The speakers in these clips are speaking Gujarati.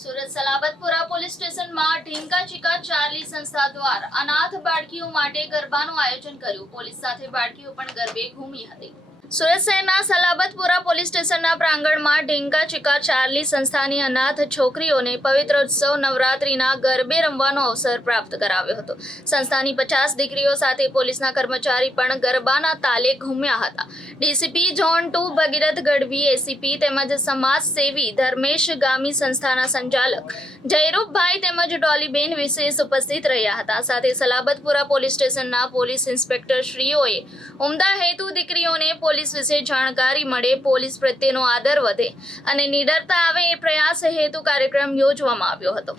સુરત સલાબતપુરા પોલીસ સ્ટેશનમાં ઢીંકા ચીકા ચાર્લી સંસ્થા દ્વારા અનાથ બાળકીઓ માટે ગરબાનું આયોજન કર્યું। પોલીસ સાથે બાળકીઓ પણ ગરબે ઘૂમી હતી। સુરત શહેરના સલાબતપુરા પોલીસ સ્ટેશનના પ્રાંગણમાં ઢીંકા ચીકા ચાર્લી સંસ્થાની અનાથ છોકરીઓને પવિત્ર ઉત્સવ નવરાત્રીના ગરબે રમવાનો અવસર પ્રાપ્ત કરાવ્યો હતો। સંસ્થાની 50 દીકરીઓ સાથે પોલીસના કર્મચારી પણ ગરબાના તાલે ઘૂમ્યા હતા। ડીસીપી ઝોન 2 ભગીરથ ગઢવી, એસીપી તેમજ સમાજ સેવી ધર્મેશ ગામી, સંસ્થાના સંચાલક જયરૂપભાઈ તેમજ ડોલીબેન વિશેષ ઉપસ્થિત રહ્યા હતા। સાથે સલાબતપુરા પોલીસ સ્ટેશનના પોલીસ ઇન્સ્પેક્ટર શ્રીઓએ ઉમદા હેતુ દીકરીઓને પોલીસ વિશે જાણકારી મળે, પોલીસ પ્રત્યેનો આદર વધે અને નિડરતા આવે એ પ્રયાસ હેતુ કાર્યક્રમ યોજવામાં આવ્યો હતો।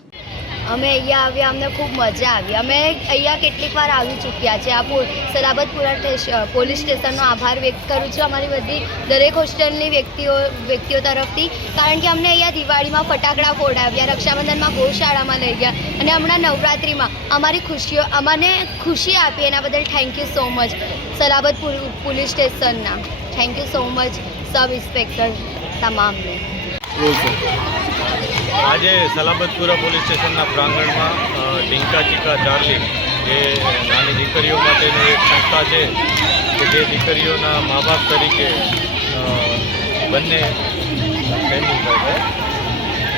અમે અહીંયા આવ્યા, અમને ખૂબ મજા આવી। અમે અહીંયા કેટલીક વાર આવી ચૂક્યા છે। આ સલાબતપુરા પોલીસ સ્ટેશનનો આભાર વ્યક્ત કરું છું અમારી બધી દરેક હોસ્ટેલની વ્યક્તિઓ તરફથી, કારણ કે અમને અહીંયા દિવાળીમાં ફટાકડા ફોડાવ્યા, રક્ષાબંધનમાં ગૌશાળામાં લઈ ગયા અને હમણાં નવરાત્રિમાં અમને ખુશી આપી। એના બદલ thank you so much Salabatpur police સ્ટેશનના। Thank you so much sub inspector તમામને। આજે સલાબતપુરા પોલીસ સ્ટેશનના પ્રાંગણમાં ઢીંકા ચીકા ચાર્લી જે નાની દીકરીઓ માટેની એક સંસ્થા છે કે જે દીકરીઓના મા બાપ તરીકે બંને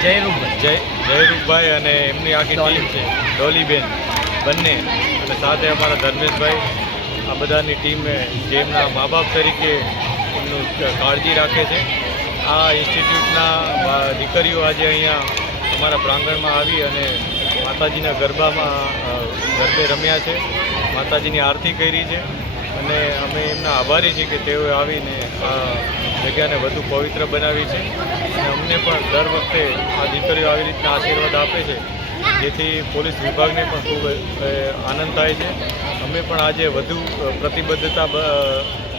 જયરૂપભાઈ અને એમની આખી ટીમ છે, ડોલીબેન બંને, અને સાથે અમારા ધર્મેશભાઈ, આ બધાની ટીમે જેમના મા બાપ તરીકે એમનું કાળજી રાખે છે। આ ઇન્સ્ટિટ્યૂટના દીકરીઓ આજે અહીંયા અમારા પ્રાંગણમાં આવી અને માતાજીના ગરબે રમ્યા છે, માતાજીની આરતી કરી છે અને અમે એમના આભારી છીએ કે તેઓએ આવીને આ જગ્યાને વધુ પવિત્ર બનાવી છે અને અમને પણ દર વખતે આ દીકરીઓ આવી રીતના આશીર્વાદ આપે છે, જેથી પોલીસ વિભાગને પણ ખૂબ આનંદ થાય છે। અમે પણ આજે વધુ પ્રતિબદ્ધતા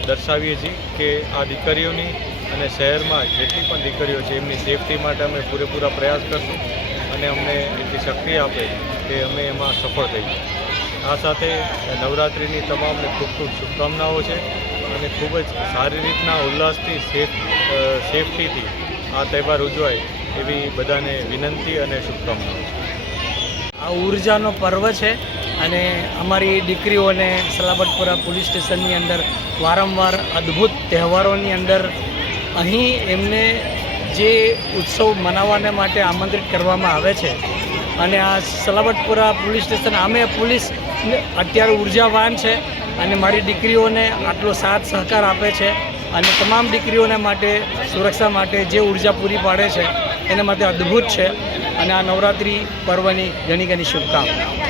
દર્શાવીએ છીએ કે આ દીકરીઓની અને શહેરમાં જેટલી પણ દીકરીઓ છે એમની સેફટી માટે અમે પૂરેપૂરા પ્રયાસ કરશું અને અમને એટલી શક્તિ આપે કે અમે એમાં સફળ થઈએ। આ સાથે નવરાત્રિની તમામને ખૂબ ખૂબ શુભકામનાઓ છે અને ખૂબ જ સારી રીતના ઉલ્લાસથી સેફટીથી આ તહેવાર ઉજવાય એવી બધાને વિનંતી અને શુભકામનાઓ છે। આ ઉર્જાનો પર્વ છે અને અમારી દીકરીઓને સલાબતપુરા પોલીસ સ્ટેશનની અંદર વારંવાર અદ્ભુત તહેવારોની અંદર અહીં એમને જે ઉત્સવ મનાવવાને માટે આમંત્રિત કરવામાં આવે છે અને આ સલાબતપુરા પોલીસ સ્ટેશન અમે પોલીસ અત્યારે ઉર્જાવાન છે અને મારી દીકરીઓને આટલો સાથ સહકાર આપે છે અને તમામ દીકરીઓને માટે સુરક્ષા માટે જે ઉર્જા પૂરી પાડે છે એના માટે અદ્ભુત છે અને આ નવરાત્રિ પર્વની ઘણી ઘણી શુભકામનાઓ।